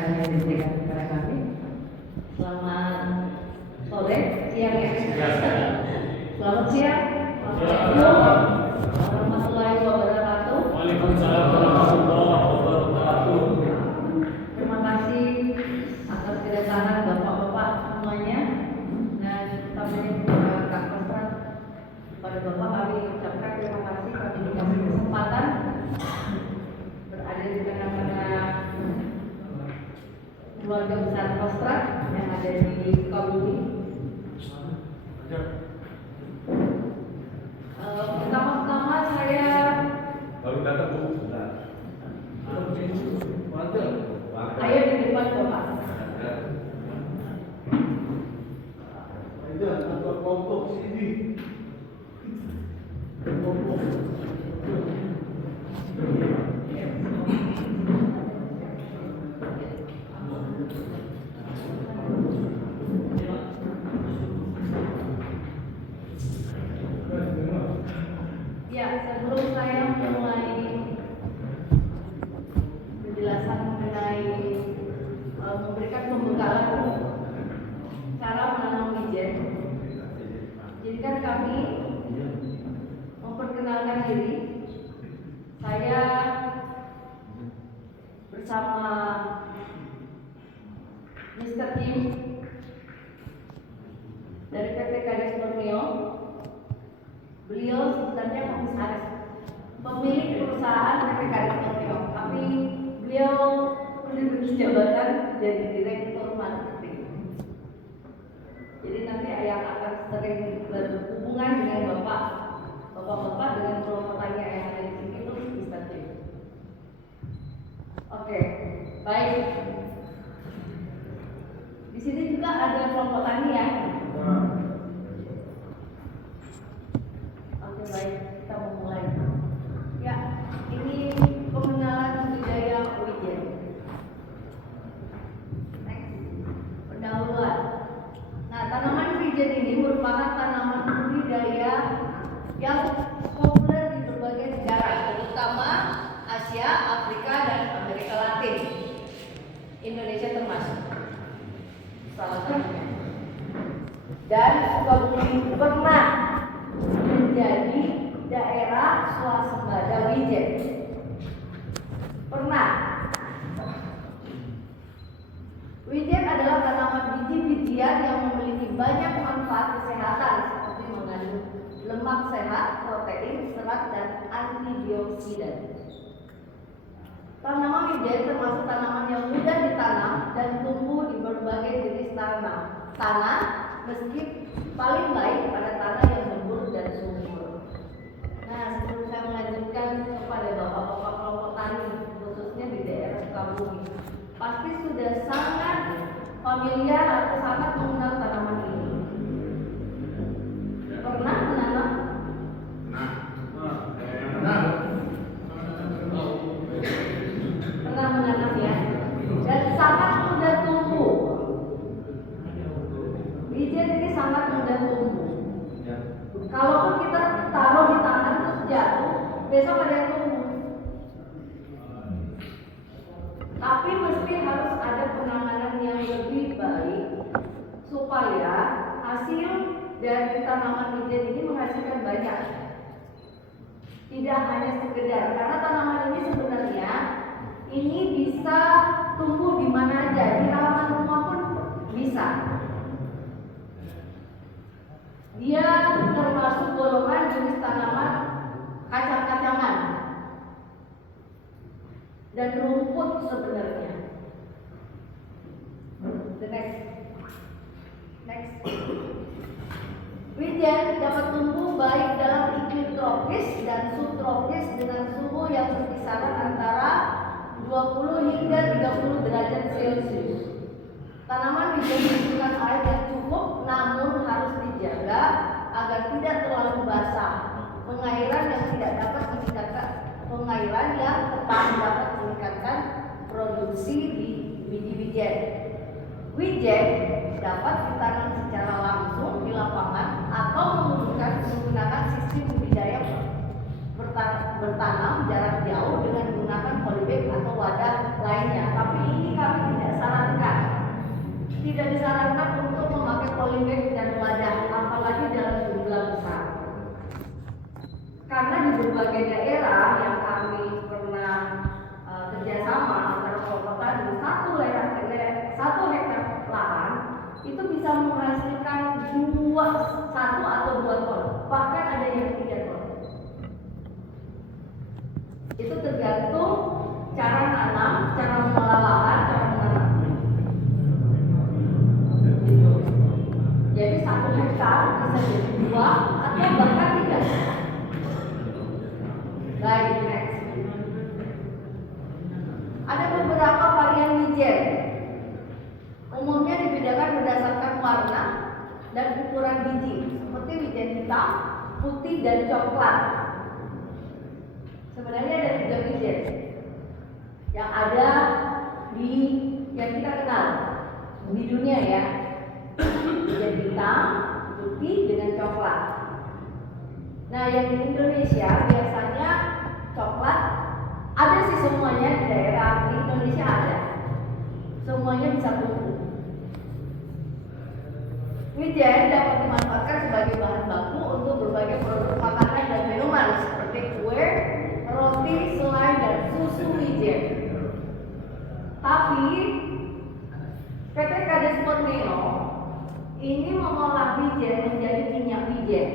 kesempatan yang diberikan kepada kami. Selamat sore, siang ya. Selamat siang. Assalamualaikum warahmatullahi wabarakatuh. Waalaikumsalam warahmatullahi wabarakatuh. Terima kasih atas kedatangan bapak-bapak semuanya dan utamanya Kak Kostrat. Pada bapak kami ucapkan terima kasih kami dikasih kesempatan berada di tengah-tengah keluarga besar Kostrat yang ada di Sukabumi. Pertama-tama saya Baru datang Bu. ayo di depan bapak. Itu ada kelompok sini. Kelompok. Ya, sebelum saya mulai penjelasan mengenai memberikan pembekalan cara menanam wijen, izinkan kami memperkenalkan diri. Saya bersama Mr. Kim dari PT Kades Borneo. Beliau sebenarnya komisaris pemilik perusahaan PT Kades Borneo, tapi beliau menduduki jabatan jadi direktur marketing. Jadi nanti yang akan sering berhubungan dengan bapak-bapak dengan kelompok tani yang ada di sini itu Mr. Kim. Oke, baik. Di sini juga ada kelompok tani ya. Oke, baik, kita mau mulai. Ya, ini pengenalan budidaya wijen. Next, pendahuluan. Nah, tanaman wijen ini merupakan tanaman budidaya yang populer di berbagai negara, terutama Asia, Afrika, dan Amerika Latin. Indonesia termasuk salah satunya. Dan Sukabumi pernah menjadi daerah swasembada wijen. Pernah. Wijen adalah tanaman biji-bijian yang memiliki banyak manfaat kesehatan seperti mengandung lemak sehat, protein, serat, dan antioksidan. Tanaman wijen termasuk tanaman yang mudah ditanam dan tumbuh di berbagai jenis tanah, meski paling baik pada tanah yang gembur dan subur. Nah, sebelum saya melanjutkan kepada bapak-bapak kelompok tani, khususnya di daerah Sukabumi, pasti sudah sangat familiar atau sangat mengenal tanaman ini. Pernah menanam? Pernah menanam ya, dan sangat mudah tumbuh. Wijen ini sangat mudah tumbuh. Kalaupun kita taruh di tangan terus jatuh, besok ada yang tumbuh. Tapi mesti harus ada penanganan yang lebih baik supaya hasil dari tanaman wijen ini menghasilkan banyak. Tidak hanya sekedar, karena tanaman ini sebenarnya ini bisa tumbuh di mana aja, di halaman rumah pun bisa. Dia termasuk golongan jenis tanaman kacang-kacangan dan rumput sebenarnya. The next. Wijen dapat tumbuh baik dalam iklim tropis dan subtropis dengan suhu yang berkisaran antara 20 hingga 30 derajat Celcius. Tanaman wijen membutuhkan air yang cukup, namun harus dijaga agar tidak terlalu basah. Pengairan yang tepat dapat meningkatkan produksi di biji wijen. Wijen dapat ditanam secara langsung di lapangan atau menggunakan sistem budidaya bertanam jarak jauh dengan menggunakan polybag atau wadah lainnya. Tapi ini kami tidak berbagai daerah yang kami pernah kerjasama antara kota di satu hektar lahan itu bisa menghasilkan satu atau dua ton, bahkan ada yang 3 ton. Itu tergantung cara nanam, cara mengelola lahan, cara menanam. Jadi 1 hektar bisa jadi 2 atau bahkan 3. Baik, next. Ada beberapa varian wijen. Umumnya dibedakan berdasarkan warna dan ukuran biji, seperti wijen hitam, putih, dan coklat. Sebenarnya ada 3 wijen yang ada yang kita kenal di dunia ya. Wijen hitam, putih, dengan coklat. Nah, yang di Indonesia biasanya coklat ada sih semuanya di daerah di Indonesia ada. Semuanya bisa tumbuh. Wijen dapat dimanfaatkan sebagai bahan baku untuk berbagai produk makanan dan minuman seperti kue, roti, selai, dan susu wijen. Tapi PT Kades Borneo ini mengolah wijen menjadi minyak wijen.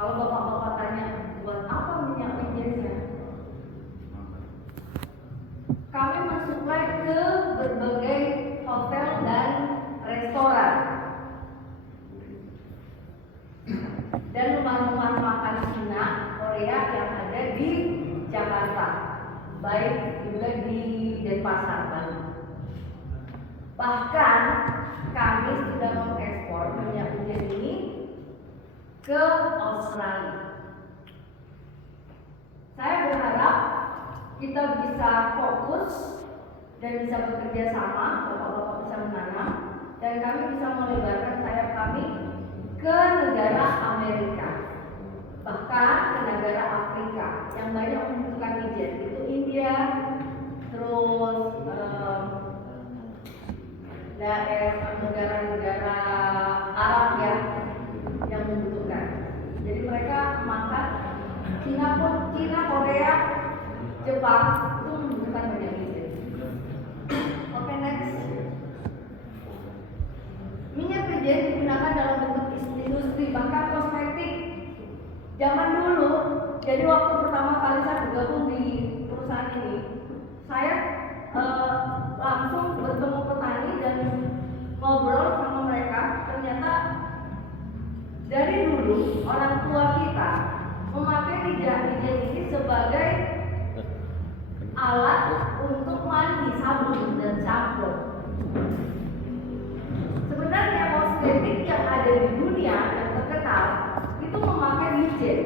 Kalau bapak-bapak tanya, buat apa minyak wijennya? Kami mensuplai ke berbagai hotel dan restoran dan rumah-rumah makan Cina, Korea yang ada di Jakarta, baik juga di Denpasar, Bali. Bahkan kami sudah mengekspor minyak wijen ini ke Australia. Saya berharap kita bisa fokus dan bisa bekerja sama, bapak-bapak bisa menanam, dan kami bisa melebarkan sayap kami ke negara Amerika, bahkan ke negara Afrika yang banyak membutuhkan wijen, itu India, terus negara-negara Arab ya yang membutuhkan. Jadi mereka makan Cina, Korea, Jepang itu membutuhkan banyak wijen. Oke, next. Minyak wijen digunakan dalam bentuk industri, bahkan kosmetik. Zaman dulu, jadi waktu pertama kali saya bergabung di perusahaan ini, saya langsung bertemu petani dan ngobrol sama mereka. Ternyata dari dulu orang tua kita memakai wijen ini sebagai alat untuk mandi, sabun, dan sampo. Sebenarnya kosmetik yang ada di dunia yang terkenal itu memakai wijen.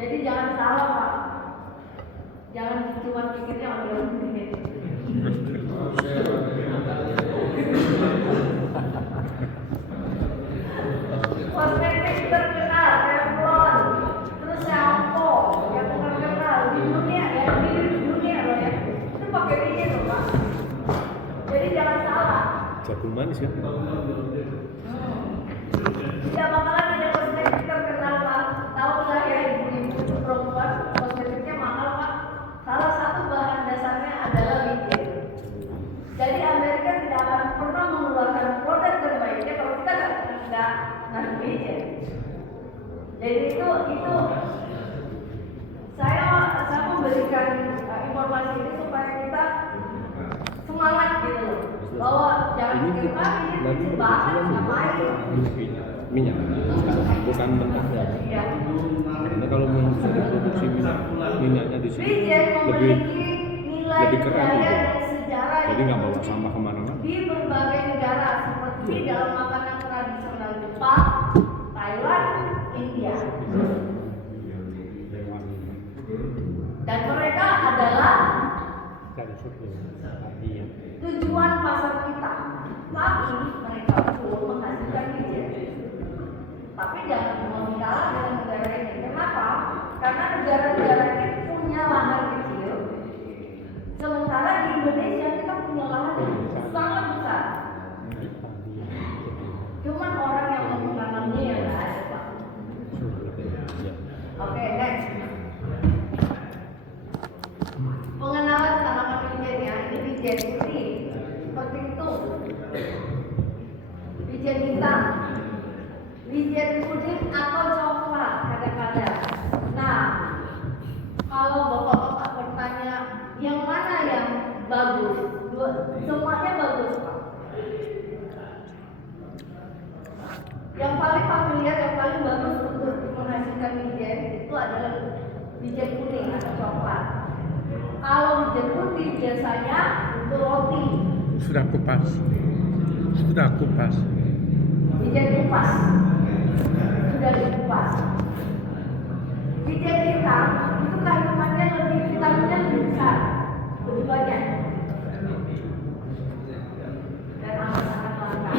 Jadi jangan salah Pak, jangan cuma pikirnya orang begini. Kosmetik terkenal, Revlon, terus sampo yang terkenal di dunia ya, di dunia loh ya, itu pakai wijen loh Pak. Jadi jangan salah. Jagung manis kan? Tidak bakalan ada kosmetik terkenal Pak. Tahu lah ya ibu-ibu perempuan kosmetiknya mahal Pak. Salah satu bahan dasarnya adalah wijen. Jadi Amerika tidak akan pernah mengeluarkan produk terbaiknya kalau kita nggak nanam wijen. Jadi itu saya memberikan informasi ini supaya kita semangat gitu loh, bahwa jangan pikir ini banget ngapain. Minyak, bukan mentahnya. Iya. Karena kalau produksi minyaknya di sini Wijen memiliki nilai lebih keren budaya gitu. dan sejarah Jadi nggak bawa sampah kemana-mana. di berbagai negara seperti dalam makanan tradisional Jepang, Thailand, India. Dan mereka adalah tujuan pasar kita. Tapi mereka pun menghasilkan wijen. Tapi jangan mau kalah dengan negara ini. Kenapa? Karena negara-negara ini punya lahan kecil. Sementara di Indonesia kita punya lahan yang sangat besar. Cuman orang yang menggunakan Kalau bapak-bapak bertanya yang mana yang bagus, semuanya bagus Pak. Yang paling familiar, yang paling bagus untuk menghasilkan wijen itu adalah wijen kuning atau coklat. Kalau wijen putih biasanya untuk roti. Sudah kupas. Wijen kupas sudah dikupas. Wijen hitam itu kandungannya vitaminnya lebih besar, lebih banyak dan amat sangat langka.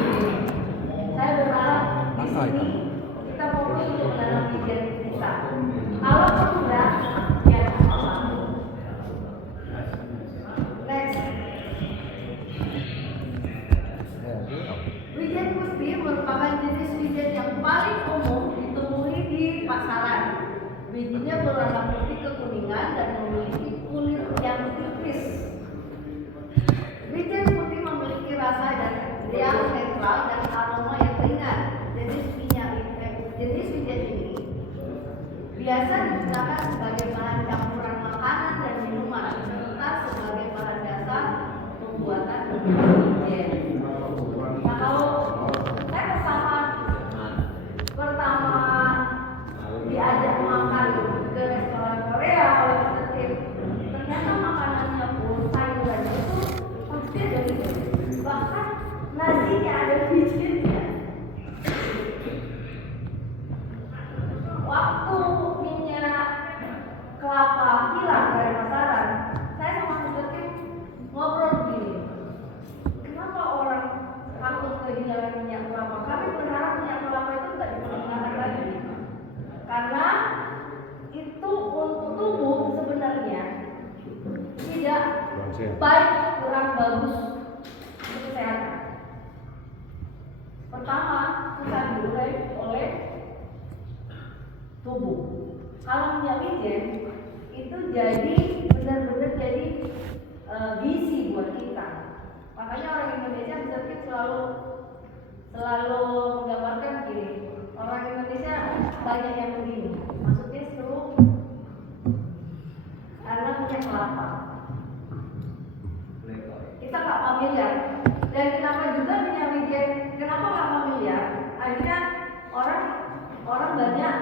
Saya berharap di sini kita fokus untuk menanam wijen hitam. Kalau tidak, ya tidak apa-apa. Next. Wijen putih merupakan jenis wijen yang paling umum ditemui di pasaran. Bijinya berwarna putih kekuningan dan memiliki kulit yang tipis. Wijen putih memiliki rasa yang netral dan aroma yang ringan. Jenis wijen ini biasa digunakan sebagai bahan campuran makanan dan minuman serta sebagai bahan dasar pembuatan wijen. Nah, kalau saya pertama diajak makan ke restoran Korea oleh Mr. Tim, ternyata makanannya pun sayurannya itu pasti ada wijen, bahkan nasinya ada wijennya. Waktu minyak kelapa hilang dari pasaran, saya sama Mr. Tim ngobrol begini, kenapa orang takut kehilangan minyak kelapa? Kami berharap minyak kelapa itu tidak dipergunakan lagi, karena itu untuk tubuh sebenarnya tidak baik, kurang bagus untuk kesehatan. Pertama, susah diurai oleh tubuh. Kalau minyak wijen itu jadi benar-benar jadi gizi buat kita. Makanya orang Indonesia selalu menggambarkan gini, orang Indonesia banyak yang begini, maksudnya stroke karena minyak kelapa. Kita nggak familiar. Dan kenapa juga minyak wijen? Kenapa nggak familiar? Akhirnya orang banyak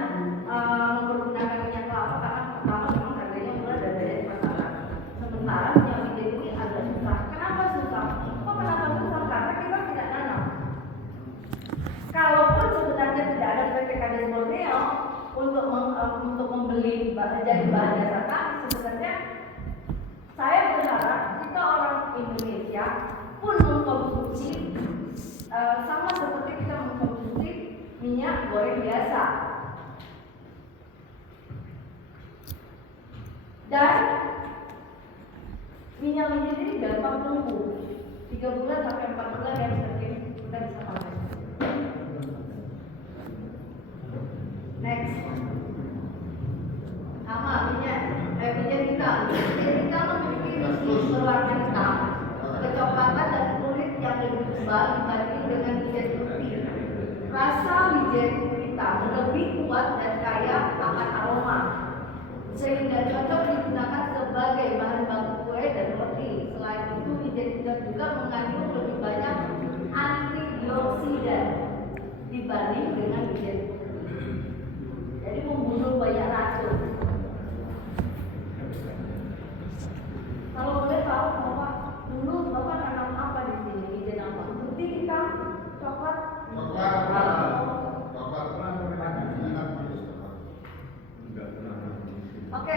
mempergunakan minyak kelapa karena pertama memang harganya murah dan banyak di pasaran. Sementara minyak wijen ini agak susah. Kenapa susah? Kenapa susah? Karena kita tidak nanam. Kalaupun sebenarnya tidak ada PPKD Borneo untuk membeli jadi bahan dasar kami, sebenarnya saya berharap kita orang Indonesia pun mengkonsumsi sama seperti kita mengkonsumsi minyak goreng biasa. Dan minyak wijen ini gampang tumbuh, 3 bulan sampai 4 bulan yang sering kita bisa pakai. Next, sama wijen hitam. Wijen hitam memiliki isi berwarna hitam, kecoklatan dan kulit yang lebih tebal dibanding dengan wijen putih. Rasa wijen hitam lebih kuat dan kaya akan aroma, sehingga cocok digunakan sebagai bahan baku kue dan roti. Selain itu, wijen hitam juga mengandung lebih banyak antioksidan dibanding dengan wijen putih. Jadi membunuh banyak racun. Kalau boleh tahu Bapak, dulu Bapak nanam apa di sini? Wijen apa? Putih, hitam, coklat? Oke,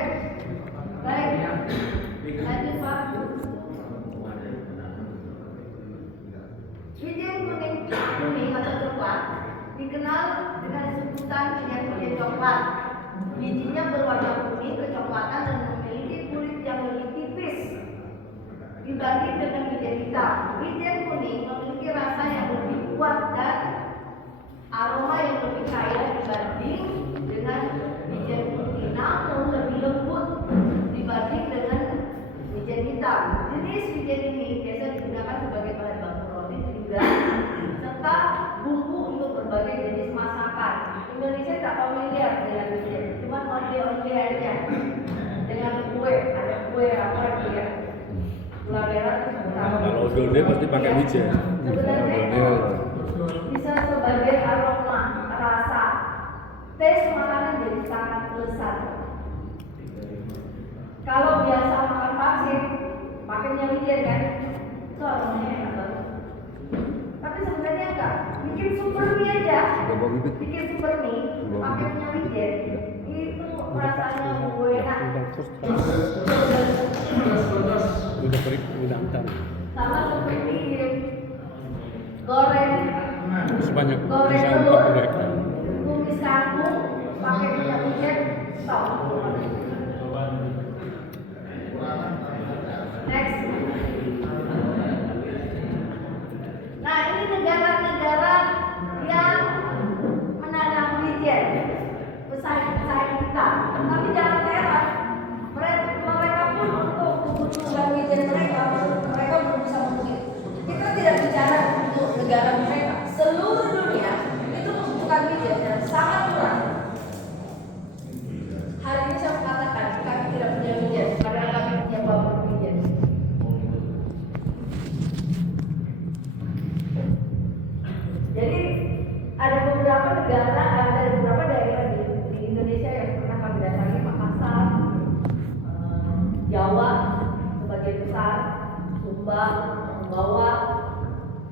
baik. Lanjut Pak. Wijen kuning atau coklat dikenal dengan sebutan wijen coklat. Bijinya berwarna kuning kecoklatan dan memiliki kulit yang lebih tipis dibanding dengan wijen hitam. Wijen kuning memiliki rasa yang lebih kuat dan aroma yang lebih kaya dibanding dengan wijen putih, namun lebih lembut dibanding dengan wijen hitam. Jenis wijen ini biasa digunakan sebagai bahan baku roti juga, serta bumbu untuk berbagai jenis masakan. Indonesia tak familiar dengan wijen, cuma onde-onde aja dengan Odol dia pasti pakai wijen. Sebenarnya itu bisa sebagai aroma, rasa, tes makanan jadi sangat lezat. Kalau biasa makan pasir, pakainya wijen kan, itu aromanya enak banget. Tapi sebenarnya enggak, bikin super mie aja, bikin super mie, pakainya wijen, itu rasanya enak. Udah beri, udah antar. Sama seperti goreng Sebanyak goreng bisa telur, 40 ekor. tumis kangkung, pakai minyak wijen, stop. Next. Nah ini negara-negara yang menanam wijen, pesaing-pesaing kita. Tapi jangan heran, mereka pun untuk kebutuhan wijen mereka belum bisa memenuhi. Kita tidak bicara untuk negara mereka, seluruh dunia itu membutuhkan wijen dan sangat kurang. Hari ini saya mengatakan kami tidak punya wijen, padahal kami punya pabrik wijen. Jadi ada beberapa negara, ada beberapa daerah di Indonesia yang pernah kami datangi, Makassar, Jawa sebagian besar, Sumba, Bawah.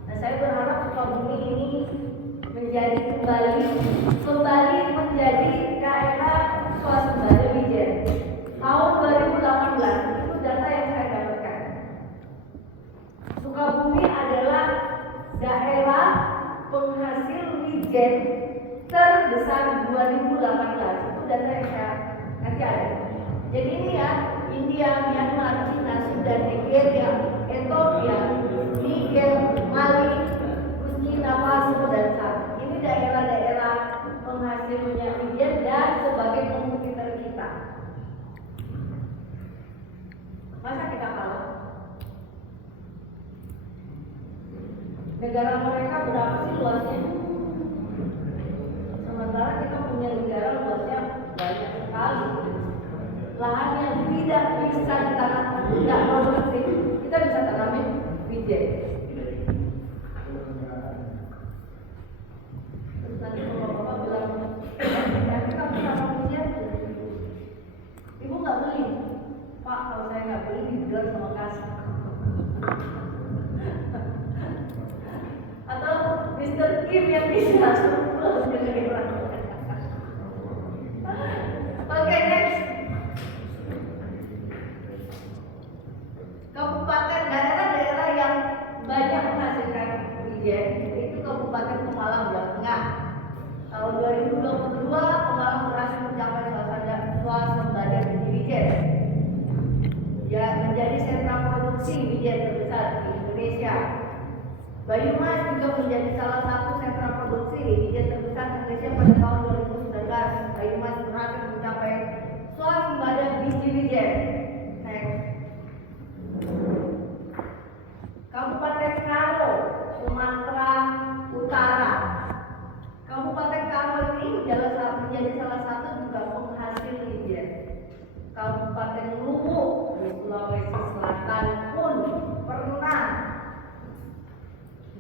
Nah, saya berharap Sukabumi ini menjadi kembali menjadi daerah swasembada wijen. Tahun 2018 itu data yang saya dapatkan. Sukabumi adalah daerah penghasil wijen terbesar 2018. Itu data yang saya nanti ada. Jadi ini ya, India, Myanmar, Cina, Sudan, Nigeria, Ethiopia, Niger, Mali, Burkina Faso dan Chad. Ini daerah-daerah penghasil minyak wijen dan sebagai kompetitor kita. Masa kita kalah? Negara mereka berapa sih luasnya? Sementara kita punya negara luasnya banyak sekali. Lahan yang tidak bisa ditanam, tidak produktif, kita bisa tanamin wijen. Terus nanti kalau bapak bilang, nanti kamu tanam wijen, ibu nggak beli. Pak, kalau saya nggak beli, dijual sama kasih. Atau Mr. Kim yang bisa surplus dengan Oke, next. Kabupaten daerah-daerah yang banyak menghasilkan wijen itu Kabupaten Pemalang, Jawa Tengah. Tahun 2022 Pemalang berhasil mencapai swasembada biji wijen. Ya, menjadi sentra produksi wijen terbesar di Indonesia. Banyumas juga menjadi salah satu sentra produksi wijen terbesar di Indonesia pada tahun 2019. Banyumas berhasil mencapai swasembada biji wijen. Kabupaten Karo, Sumatera Utara. Kabupaten Karo ini menjadi salah satu juga penghasil wijen. Kabupaten Luwu di Sulawesi Selatan pun pernah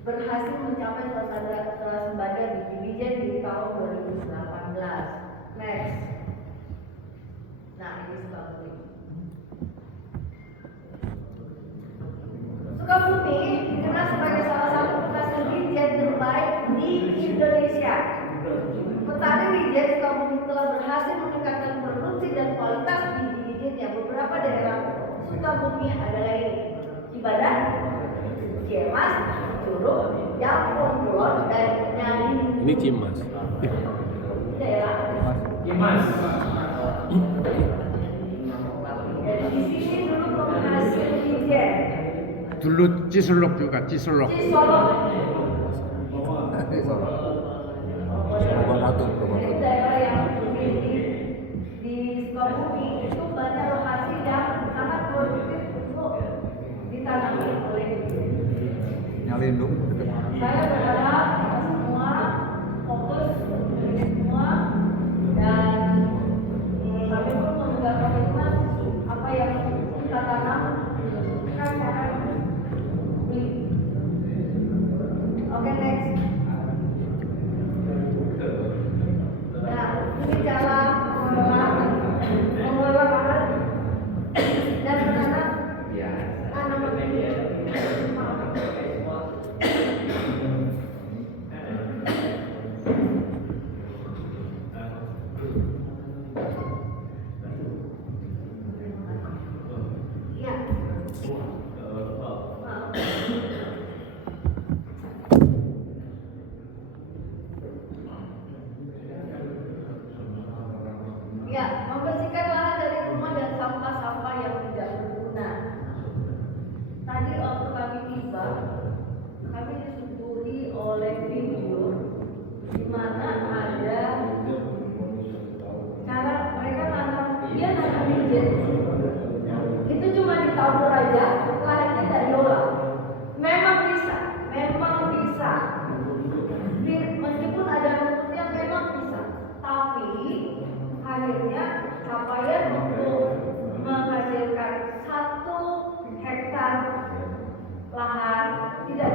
berhasil mencapai swasembada biji wijen di tahun 2018. Next. Nah, ini Sukabumi. Sukabumi dikenal sebagai salah satu penghasil wijen terbaik di Indonesia. Petani wijen Sukabumi telah berhasil meningkatkan produksi dan kualitas biji wijennya. Beberapa daerah Sukabumi adalah ini: Cibadak, Ciamas, Curug, Jampung, Kulon, dan Nyadin. Ini Cimas. Daerah Cimas. Jadi di sini dulu penghasil wijen. dulu Cisolok juga, Cisolok. Cisolok. Probolinggo. Jadi daerah yang di Sukabumi itu banyak lokasi yang sangat produktif untuk ditanami oleh wijen. Nyalindung. Saya berharap kita semua fokus ini semua dan kami pun memegang komitmen apa yang kita tanam kita akan beli. Ya, membersihkan lahan dari rumah dan sampah-sampah yang tidak berguna. Tadi waktu kami tiba, kami disuguhi oleh video di mana ada cara mereka nanam, dia nanam bibit itu cuma ditabur aja, setelahnya tidak diolah. Memang bisa. Meskipun ada rumputnya memang bisa, tapi akhirnya capaian untuk menghasilkan 1 hektar lahan tidak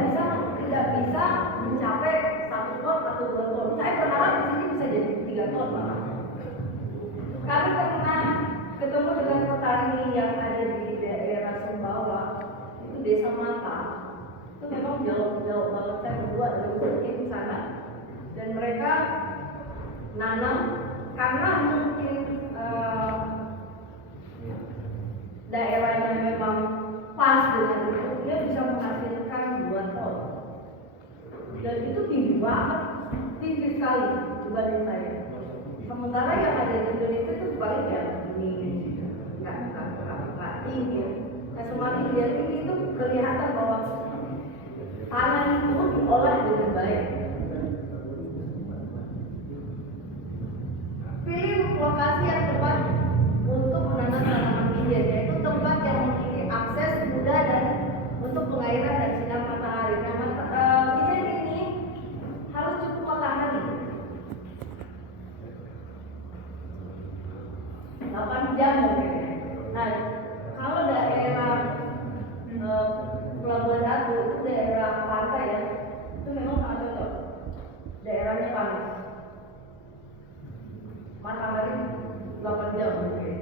bisa mencapai 1 ton atau 2 ton. Saya berharap di sini bisa jadi 3 ton malah. Kami pernah ketemu dengan petani yang ada di daerah Sumbawa, itu Desa Mata. Itu memang jauh banget, saya berdua dari Bukit ke sana. Dan mereka nanam karena mungkin daerahnya memang pas dengan itu, dia bisa menghasilkan 2 ton. Dan itu tinggi sekali dibanding saya. Sementara yang ada di Indonesia itu paling ya ini nggak tinggi. Nah, semakin dia tinggi itu kelihatan bahwa tanah itu diolah dengan baik. Pilih lokasi yang tepat untuk menanam tanaman bibit, yaitu tempat yang memiliki akses mudah dan untuk pengairan dan sinar matahari. Bibit ini harus cukup matahari. 8 jam mungkin. Nah, kalau daerah Pelabuhan Ratu itu daerah pantai ya, itu memang sangat cocok. Daerahnya panas. Matahari 8 jam mungkin.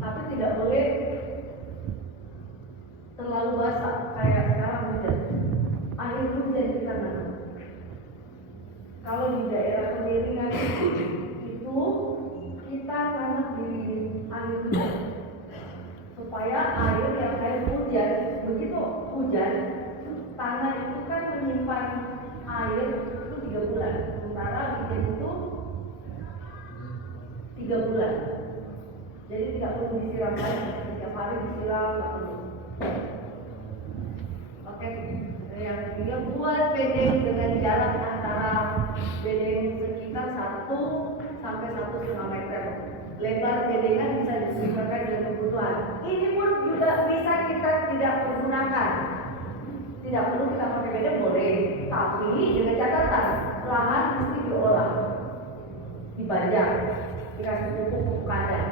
Tapi tidak boleh terlalu basah kayak sekarang hujan. Akhir hujan kita nanam. Kalau di daerah pemiringan itu kita tanam di akhir hujan supaya air yang air hujan, begitu hujan tanah itu kan menyimpan air itu 3 bulan, sementara bibit itu 3 bulan. Jadi tidak perlu disiram lagi, setiap hari disiram nggak perlu. Oke, yang ketiga buat bedeng dengan jarak antara bedeng sekitar 1 sampai 1,5 meter. Lebar bedengan bisa disesuaikan dengan kebutuhan. Ini pun juga bisa kita tidak pergunakan. Tidak perlu kita pakai bedeng boleh, tapi dengan catatan lahan mesti diolah, dibajak, dikasih pupuk kandang.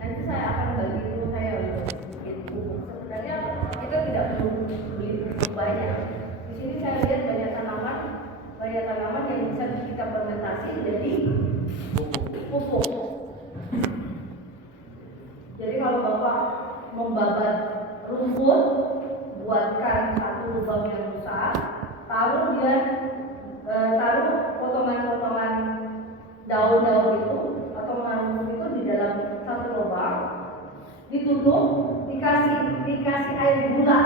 Nanti saya akan bagi dulu saya untuk bikin pupuk. Sebenarnya kita tidak perlu beli pupuk banyak. Di sini saya lihat banyak tanaman yang bisa kita fermentasi jadi pupuk. Jadi kalau Bapak membabat rumput, buatkan 1 lubang yang besar, taruh potongan-potongan daun-daun itu atau rumput itu di dalam 1 lubang, ditutup, dikasih air gula,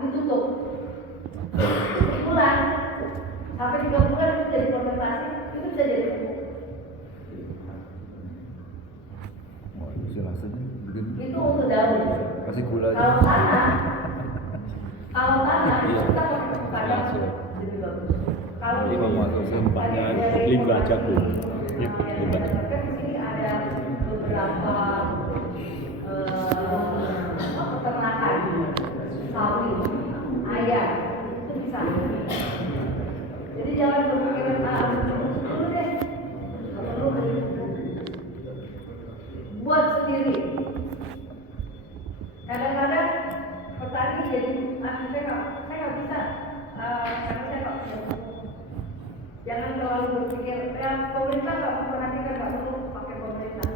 ditutup. 1 bulan sampai 3 bulan itu jadi fermentasi, itu bisa jadi pupuk. Oh, itu rasanya begini. Itu untuk daun. Kasih gula aja. Kalau tanah Iya. kita pakai pupuk kandang lebih bagus. Kalau Ini masuk sempatnya limbah jagung. Limbah jagung. Kan di sini ada beberapa peternakan sapi, ayam, itu bisa. Jadi jangan berpikiran dulu deh, nggak perlu beli. Buat sendiri. Kadang-kadang petani jadi saya nggak bisa karena saya nggak punya pupuk. Jangan terlalu berpikir pemerintah nggak memperhatikan, nggak perlu pakai pemerintah.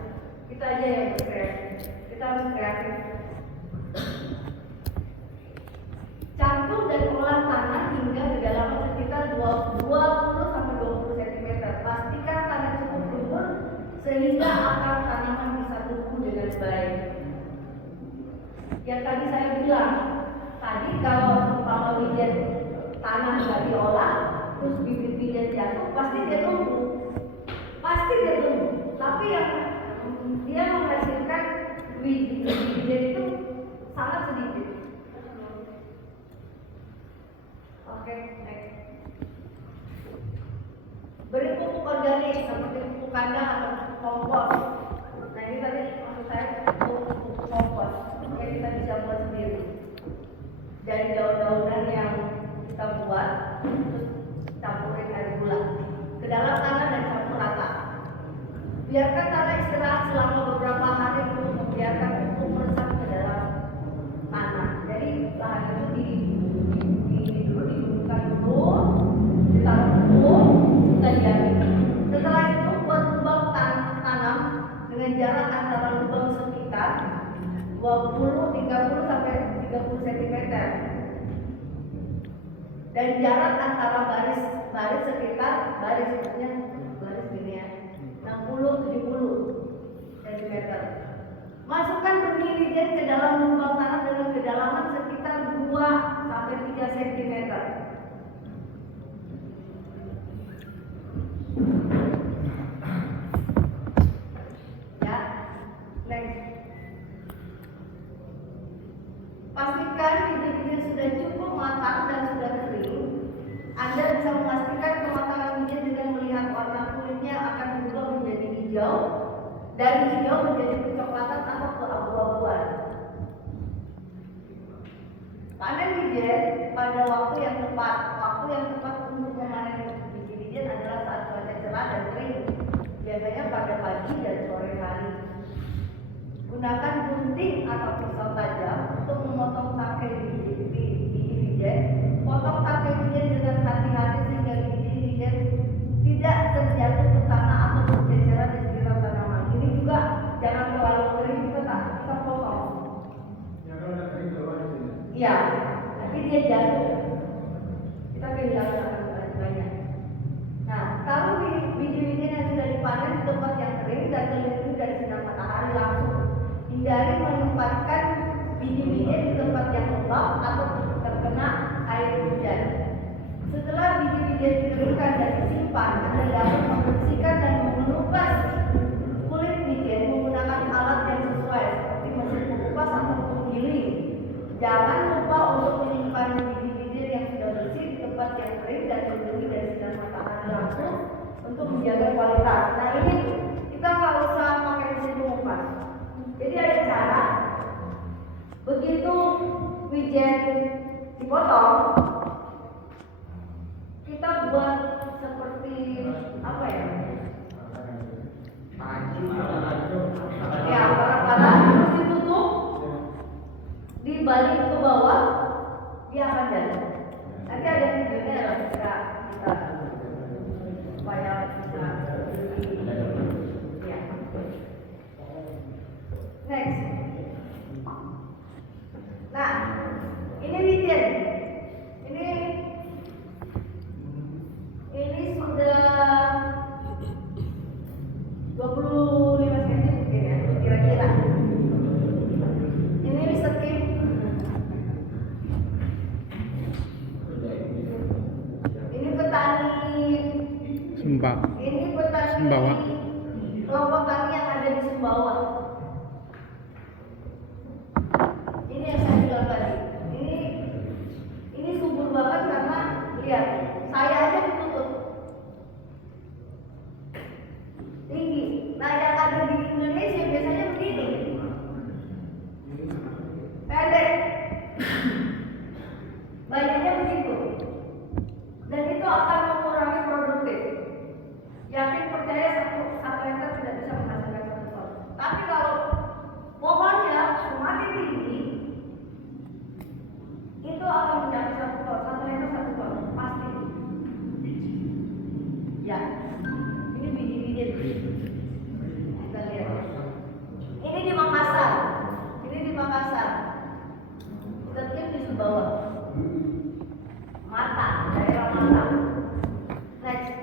Kita aja yang berkreatif. Kita harus kreatif. Campur dan olah tanah hingga kedalaman sekitar 20 sampai 20 cm. Pastikan tanah cukup yang tadi saya bilang, tadi kalau umpama wijen tanah nggak diolah, terus bibit wijen jatuh, pasti dia tumbuh. Tapi yang dia menghasilkan biji wijen itu sangat sedikit. Oke, next. Beri pupuk organik seperti pupuk kandang atau pupuk kompos. Nah ini tadi maksud saya pupuk kompos yang kita bisa buat sendiri dari daun-daunan yang kita buat, terus campurin air gula ke dalam tanah dan campur rata. Biarkan tanah istirahat selama beberapa hari untuk membiarkan pupuk meresap ke dalam tanah. Jadi lahan itu dulu digunakan dulu, ditaruh pupuk, kita diambil. Setelah itu buat lubang tanam dengan jarak antara lubang sekitar 20, 30 sampai 30 cm. Dan jarak antara baris sekitar barisnya baris gini ya, 60-70 cm. Masukkan benih wijen ke dalam lubang tanah dengan kedalaman sekitar 2 sampai 3 cm. Ya, next. Pastikan biji-biji sudah cukup matang dan sudah kering. Anda bisa memastikan kematangan wijen dengan melihat warna kulitnya akan berubah menjadi hijau, dari hijau menjadi kecoklatan atau keabu-abuan. Panen wijen pada waktu yang tepat untuk memanen biji wijen adalah saat cuaca cerah dan kering, biasanya pada pagi dan sore hari. Gunakan gunting atau pisau tajam untuk memotong tangkai biji wijen. Potong tangkai wijen dengan hati-hati sehingga biji wijen tidak terjatuh ke tanah atau berceceran di sekitar tanaman. Ini juga jangan terlalu kering, kita potong. Iya, nanti dia jatuh. Kita kehilangan banyak. Nah, kalau biji wijen yang sudah dipanen di tempat yang kering dan terlindungi dari sinar matahari langsung. Hindari menempatkan biji wijen di tempat yang lembab atau terkena air hujan. Setelah biji wijen dikeringkan dan disimpan, Anda dapat membersihkan dan mengelupas kulit wijen menggunakan alat yang sesuai seperti mesin pengupas atau penggiling. Jangan lupa untuk menyimpan biji wijen yang sudah bersih di tempat yang kering dan terlindungi dari sinar matahari langsung untuk menjaga kualitas. Nah ini kita nggak usah pakai mesin pengupas. Jadi ada cara, begitu wijen dipotong, kita buat seperti apa ya? Ya, parah-parah terus ditutup, dibalik ke bawah, dia akan jadi. Nanti ada videonya lah kita supaya bisa. Ya. Next. Nah, ini wijen. Ini sudah 25 cm mungkin ya, kira-kira. Ini skip. Ini petani Sumbawa. kelompok tani yang ada di Sumbawa. Ini yang saya bilang tadi. Ini subur banget karena lihat, saya aja ditutup tinggi. Nah yang ada di Indonesia biasanya begini, pendek, banyaknya begitu, dan itu akan mengurangi produktif. Yakin percaya satu hektar tidak bisa menghasilkan 1 ton. Tapi kalau pohonnya semakin tinggi, itu akan mencapai 1 ton, 1 hektar 1 ton, pasti. Ya, ini biji-biji. Kita lihat. Ini di Makassar. Terkim di Sumbawa. Mata, daerah Mata. Next.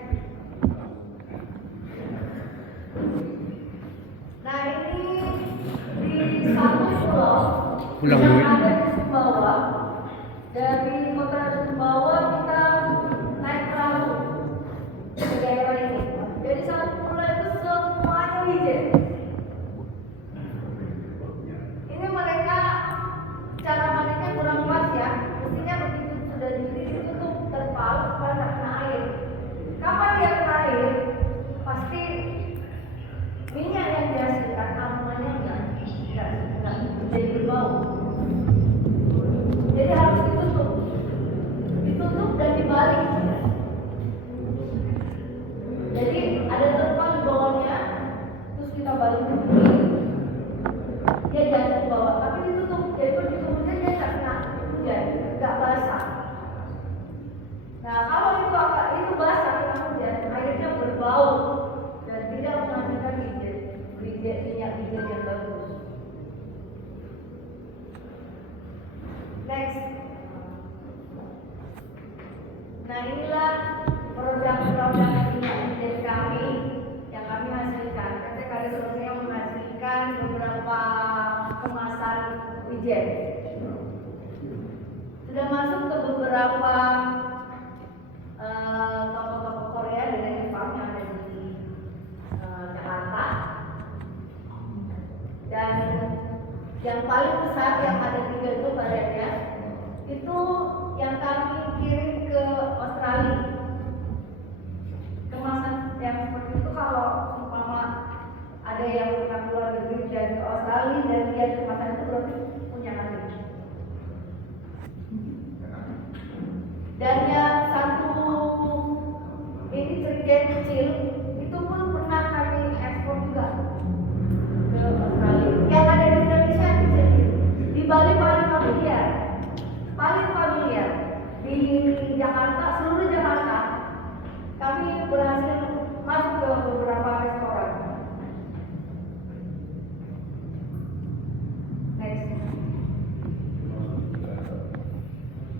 Nah ini di satu pulau pulang yang duit. ada di Sumbawa. Dari kota Sumbawa kita naik perahu ke daerah ini. Jadi satu pulau itu semuanya wijen. Ini mereka cara mandinya kurang pas ya. Mestinya begitu sudah ditutup terpal supaya nggak kena air. Kapan dia kena air? Pasti minyak yang dihasilkan amannya nggak jadi berbau. Jadi harus ditutup dan dibalik. Jadi ada terpal di bawahnya, terus kita balik ke kiri. Dia jatuh ke bawah, tapi ditutup. Jadi begitu hujan dia nggak kena hujan, nggak basah. Nah kalau itu basah kena hujan, airnya berbau dan tidak menghasilkan minyak wijen yang bagus. Next. Nah inilah produk-produk minyak wijen kami yang kami hasilkan. PT Karya Surabaya menghasilkan beberapa kemasan wijen. Sudah masuk ke beberapa toko-toko Korea dan Jepang yang ada di Jakarta. Dan yang paling besar yang ada 3 itu badannya itu yang kami kirim ke Australia. Kemasan yang seperti itu kalau umpama ada yang pernah keluar negeri dan ke Australia dan lihat kemasan itu berarti punya kami. Dan yang satu ini cerigen kecil itu pun pernah kami ekspor juga ke Australia. Yang ada di Indonesia kecil, di Bali paling familiar, di Jakarta, seluruh Jakarta kami berhasil masuk ke beberapa restoran. Next.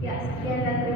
Ya, sekian dan